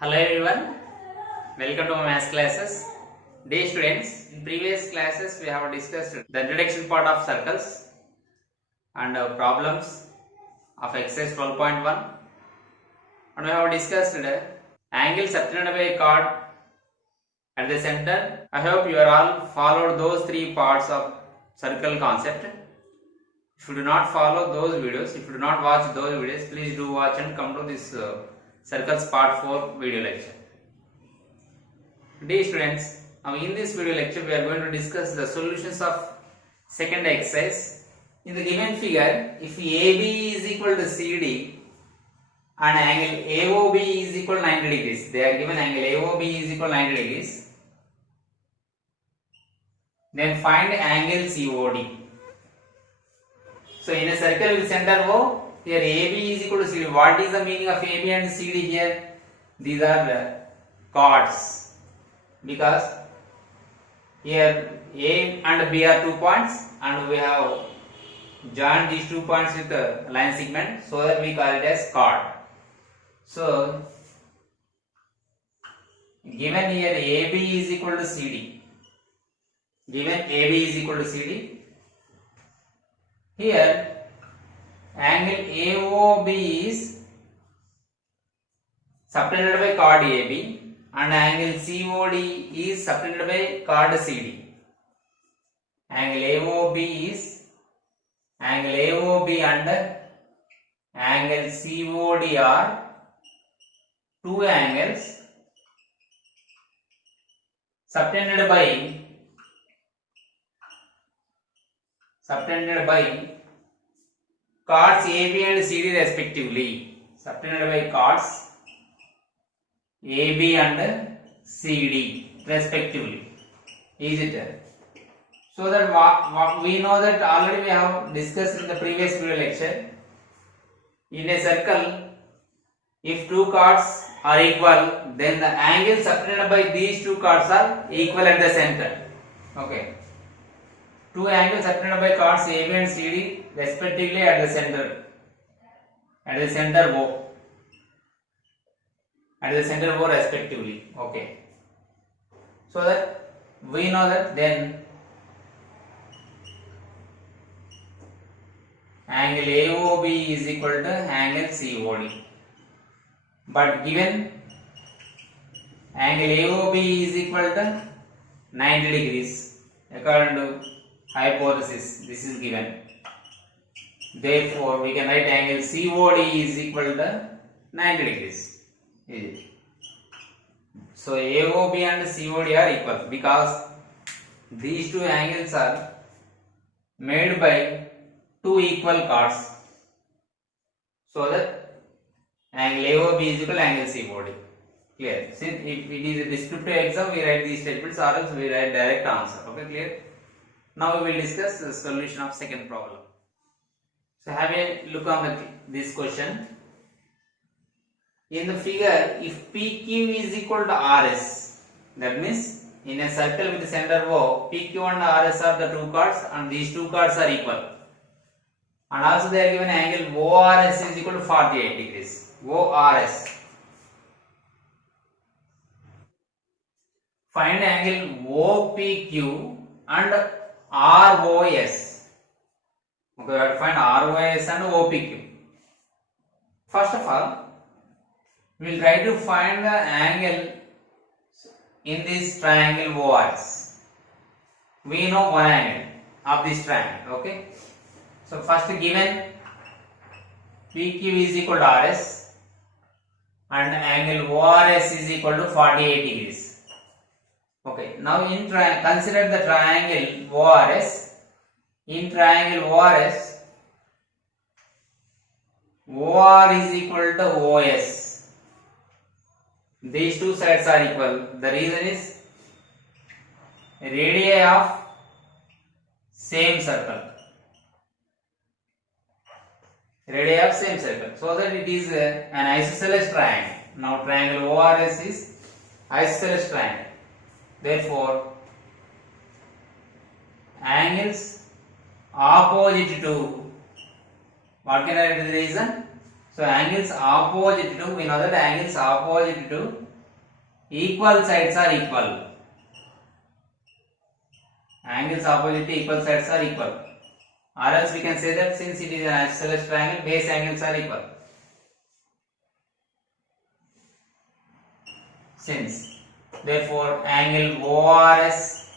Hello everyone, welcome to my maths classes. Dear students, in previous classes we have discussed the introduction part of circles and problems of exercise 12.1, and we have discussed angle subtended by a chord at the center. I hope you are all followed those three parts of circle concept. If you do not follow those videos, if you do not watch those videos, please do watch and come to this circles part 4 video lecture. Dear students, now in this video lecture we are going to discuss the solutions of second exercise. In the given figure, if AB is equal to CD and angle AOB is equal to 90 degrees, they are given angle AOB is equal to 90 degrees, then find angle COD. So in a circle with center O, here AB is equal to CD. What is the meaning of AB and CD here? These are the chords, because here A and B are 2 points and we have joined these 2 points with a line segment, so that we call it as chord. So given here AB is equal to CD, given AB is equal to CD, here angle AOB is subtended by chord AB and angle COD is subtended by chord CD. Angle AOB and angle COD are two angles subtended by chords AB and CD respectively. Subtended by chords AB and CD respectively. Is it? So that what we know that already we have discussed in the previous video lecture. In a circle, if two chords are equal, then the angles subtended by these two chords are equal at the center. Okay. Two angles subtended by chords AB and CD respectively at the center. At the center O. At the center O respectively. Okay. So that we know that then angle AOB is equal to angle COD. But given angle AOB is equal to 90 degrees according to hypothesis, this is given. Therefore, we can write angle COD is equal to 90 degrees. Is it? So AOB and COD are equal because these two angles are made by two equal chords. So that angle AOB is equal to angle COD. Clear? Since if it is a descriptive exam, we write these statements, or else we write direct answer. Okay, clear? Now we will discuss the solution of second problem. So have a look on this question. In the figure, if PQ is equal to RS, that means in a circle with the center O, PQ and RS are the two chords and these two chords are equal. And also they are given angle ORS is equal to 48 degrees. ORS. Find angle OPQ and ROS. Okay, we have to find ROS and OPQ. First of all, we will try to find the angle in this triangle ORS. We know one angle of this triangle. Okay. So first given PQ is equal to RS and angle ORS is equal to 48 degrees. Okay. Now in consider the triangle ORS. In triangle ORS, OR is equal to OS. These two sides are equal. The reason is radii of same circle. Radii of same circle. So that it is an isosceles triangle. Now triangle ORS is isosceles triangle. Therefore, angles opposite to, what can I write the reason? So angles opposite to, we know that angles opposite to equal sides are equal. Angles opposite to equal sides are equal. Or else we can say that since it is an isosceles triangle, base angles are equal. Since, therefore, angle ORS,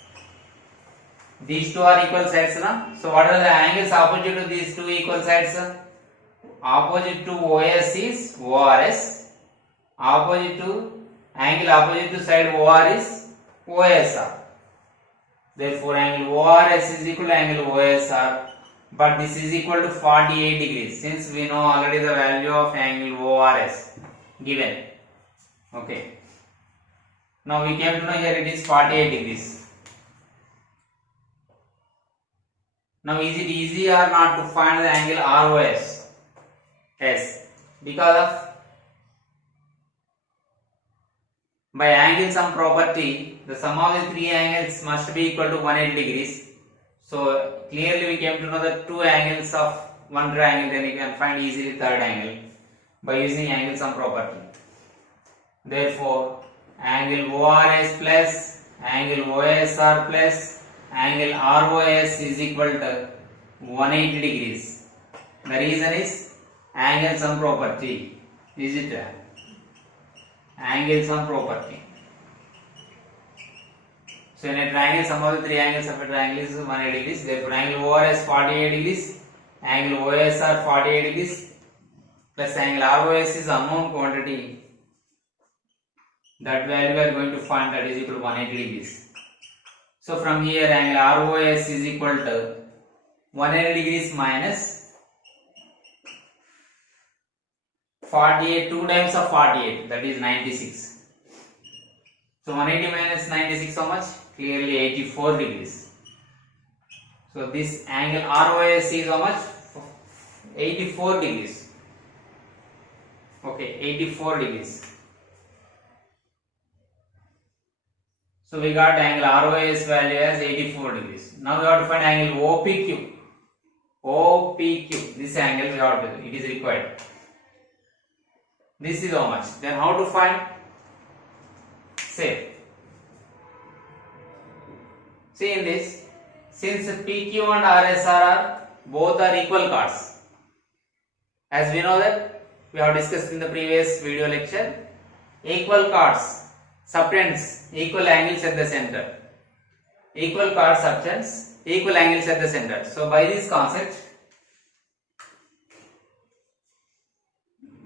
these two are equal sides, na? So what are the angles opposite to these two equal sides? Opposite to OS is ORS. Opposite to angle opposite to side OR is OSR. Therefore, angle ORS is equal to angle OSR. But this is equal to 48 degrees, since we know already the value of angle ORS given. Okay. Now we came to know here it is 48 degrees. Now is it easy or not to find the angle ROS? Yes. Because of by angle sum property, the sum of the three angles must be equal to 180 degrees. So clearly we came to know the two angles of one triangle, then you can find easily third angle by using angle sum property. Therefore, angle ORS plus angle OSR plus angle ROS is equal to 180 degrees. The reason is angle sum property. Is it angle sum property? So in a triangle, sum of the three angles of a triangle is 180 degrees. Therefore, angle ORS 48 degrees, angle OSR 48 degrees, plus angle ROS is unknown quantity. That value we are going to find, that is equal to 180 degrees. So from here, angle ROS is equal to 180 degrees minus 48, 2 times of 48, that is 96. So 180 minus 96, how much? Clearly 84 degrees. So this angle ROS is how much? 84 degrees. Okay, 84 degrees. So we got angle ROS value as 84 degrees. Now we have to find angle OPQ. OPQ, this angle we have to, it is required. This is how much. Then how to find? Say. See in this, since PQ and RSR are both are equal chords, as we know that we have discussed in the previous video lecture, equal chords subtends equal angles at the center. Equal chords subtends equal angles at the center. So by this concept,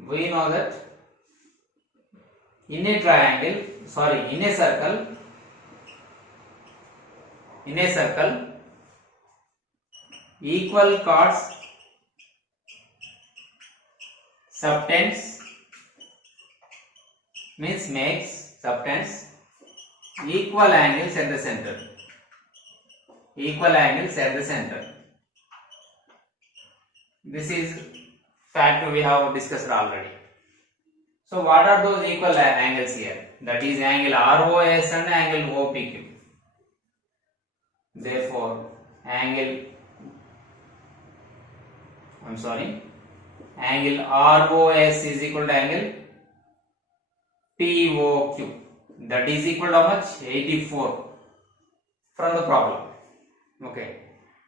we know that in a triangle, in a circle, equal chords subtends means makes subtends equal angles at the center. Equal angles at the center. This is fact we have discussed already. So what are those equal angles here? That is angle ROS and angle OPQ. Therefore, angle ROS is equal to angle POQ. That is equal to how much? 84 from the problem. Okay,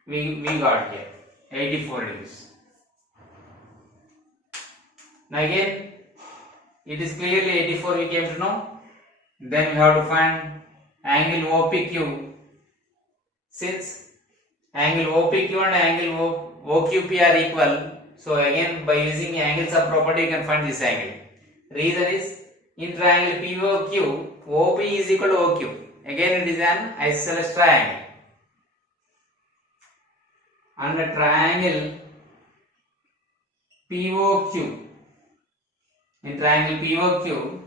we got here 84 degrees. Now again, it is clearly 84 we came to know. Then we have to find angle OPQ. Since angle OPQ and angle OQP are equal, so again by using angle sum property you can find this angle. Reason is in triangle POQ, OP is equal to OQ. Again it is an isosceles triangle. And the triangle POQ, in triangle POQ,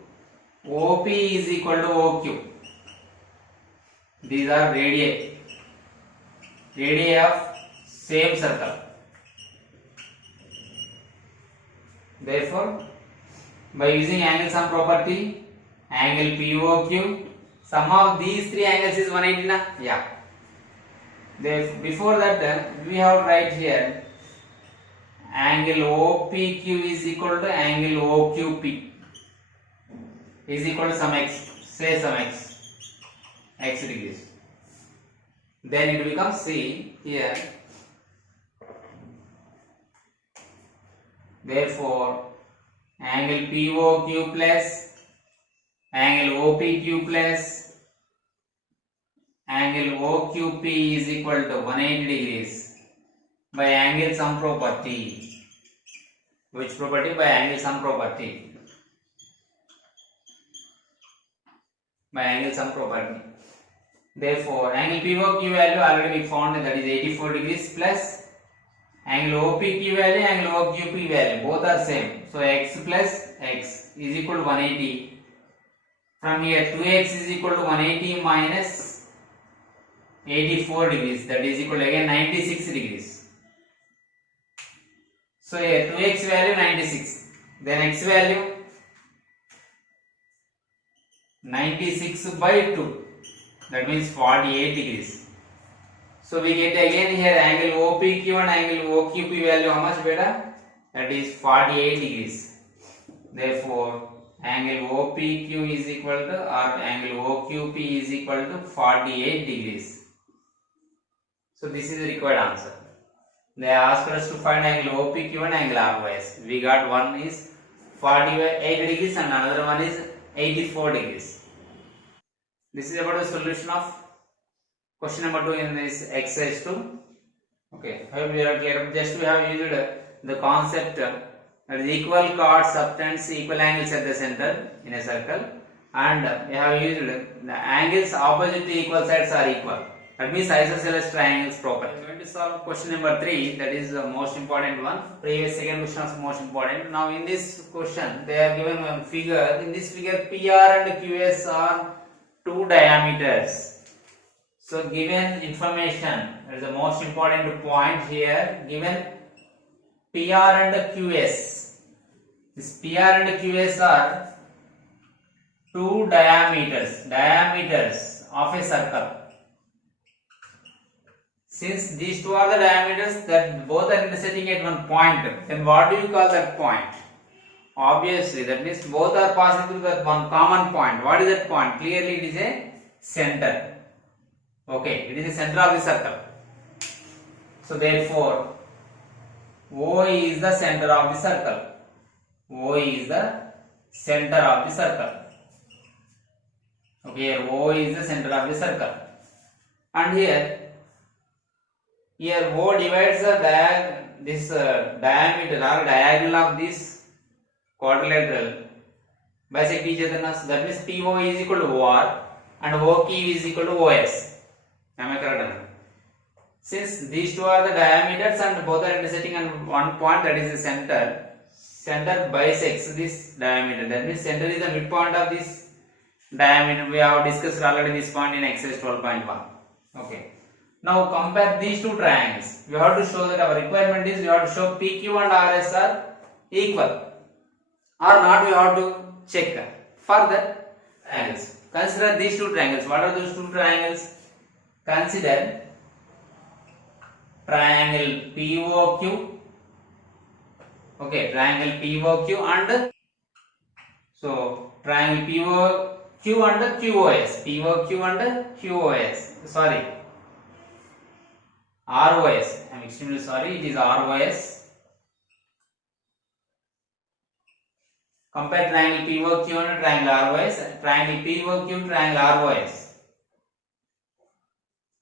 OP is equal to OQ. These are radii of same circle. Therefore, by using angle sum property, angle POQ, sum of these three angles is 180 na? Yeah. Before that, we have to write here angle OPQ is equal to angle OQP is equal to some x, say some x degrees. Then it becomes, see here, therefore angle POQ plus angle OPQ plus angle OQP is equal to 180 degrees by angle sum property. Which property? By angle sum property. By angle sum property. Therefore, angle POQ value already we found, that is 84 degrees, plus angle OPQ value, angle OQP value, both are same. So x plus x is equal to 180. From here 2x is equal to 180 minus 84 degrees, that is equal to again 96 degrees. So here 2x value 96, then x value 96 by 2, that means 48 degrees. So we get again here angle OPQ and angle OQP value how much beta? That is 48 degrees. Therefore angle OPQ is equal to, or angle OQP is equal to 48 degrees. So this is the required answer. They asked us to find angle OPQ and angle ROS. We got one is 48 degrees and another one is 84 degrees. This is about the solution of question number 2 in this exercise 2. Okay, I hope we are clear. Just we have used the concept that is equal chord subtends equal angles at the center in a circle, and we have used the angles opposite to equal sides are equal. That means isosceles triangles property. We are going to solve question number 3, that is the most important one. Previous second question was most important. Now in this question they are given one figure. In this figure PR and QS are two diameters. So given information, that is the most important point here, given PR and QS. This PR and QS are two diameters of a circle. Since these two are the diameters that both are intersecting at one point, then what do you call that point? Obviously, that means both are passing through that one common point. What is that point? Clearly, it is a center. Okay, it is the center of the circle. So, therefore, O is the center of the circle. O is the center of the circle. Okay, here O is the center of the circle. And here O divides the diameter or diagonal of this quadrilateral bisect each other. That means PO is equal to OR and OQ is equal to OS. Am I correct? Since these two are the diameters and both are intersecting on one point, that is the center. Center bisects this diameter. That means center is the midpoint of this diameter. We have discussed already this point in exercise 12.1. Okay. Now compare these two triangles. We have to show that our requirement is we have to show PQ and RS are equal or not. We have to check for the angles. Consider these two triangles. What are those two triangles? Consider triangle POQ. Okay, triangle POQ and so triangle POQ and QOS. POQ and QOS. Sorry. ROS. I am extremely sorry. It is ROS. Compare triangle POQ and triangle ROS. Triangle POQ, triangle ROS.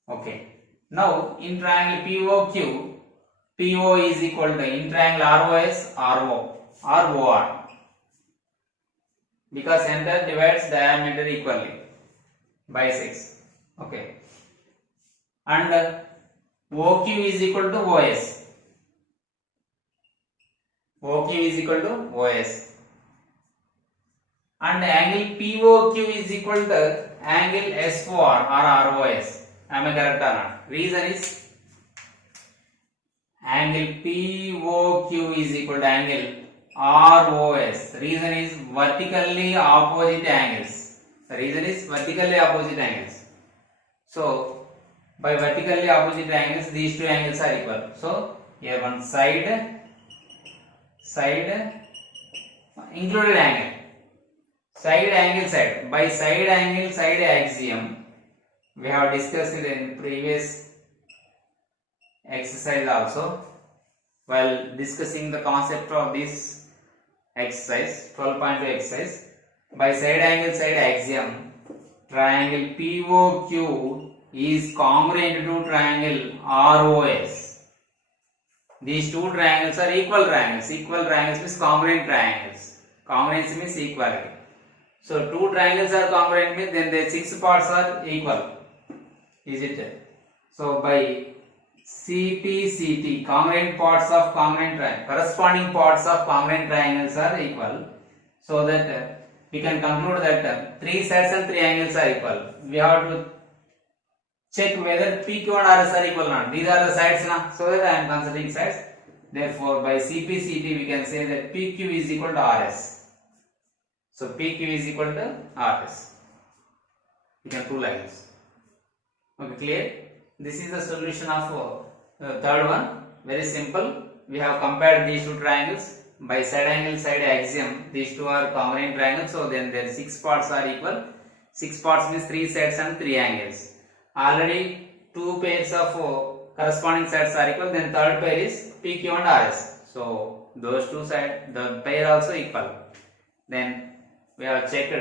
Okay. Now in triangle POQ, PO is equal to, in triangle ROS, RO or OR. Because center divides diameter equally bisects. Okay. And OQ is equal to OS. OQ is equal to OS. And angle POQ is equal to angle S4 or ROS. Am I correct or not? Reason is angle POQ is equal to angle ROS. Reason is vertically opposite angles. The reason is vertically opposite angles. So by vertically opposite angles, these two angles are equal. So here one side side included angle. Side angle side. By side angle side axiom, we have discussed it in previous exercise also. While discussing the concept of this exercise, 12.2 exercise, by side angle side axiom, triangle POQ is congruent to triangle ROS. These two triangles are equal triangles. Equal triangles means congruent triangles. Congruency means equality. So two triangles are congruent means then their 6 parts are equal. Is it? So by CPCT, congruent parts of congruent triangle, corresponding parts of congruent triangles are equal. So that we can conclude that 3 sides and 3 angles are equal. We have to check whether PQ and RS are equal or not. These are the sides now. So that I am considering sides. Therefore, by CPCT we can say that PQ is equal to RS. So PQ is equal to RS. You can prove like this. Okay, clear? This is the solution of third one. Very simple. We have compared these two triangles. By side angle side axiom, these two are congruent triangles. So then their 6 parts are equal. 6 parts means 3 sides and 3 angles. Already 2 pairs of corresponding sides are equal. Then third pair is PQ and RS. So those two sides, the pair also equal. Then we have checked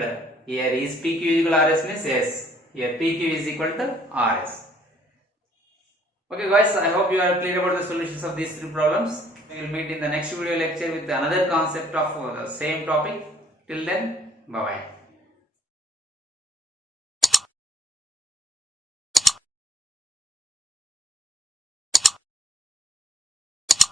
here is PQ equal to RS means yes. Here PQ is equal to RS. Okay guys, I hope you are clear about the solutions of these 3 problems. We will meet in the next video lecture with another concept of the same topic. Till then, bye bye.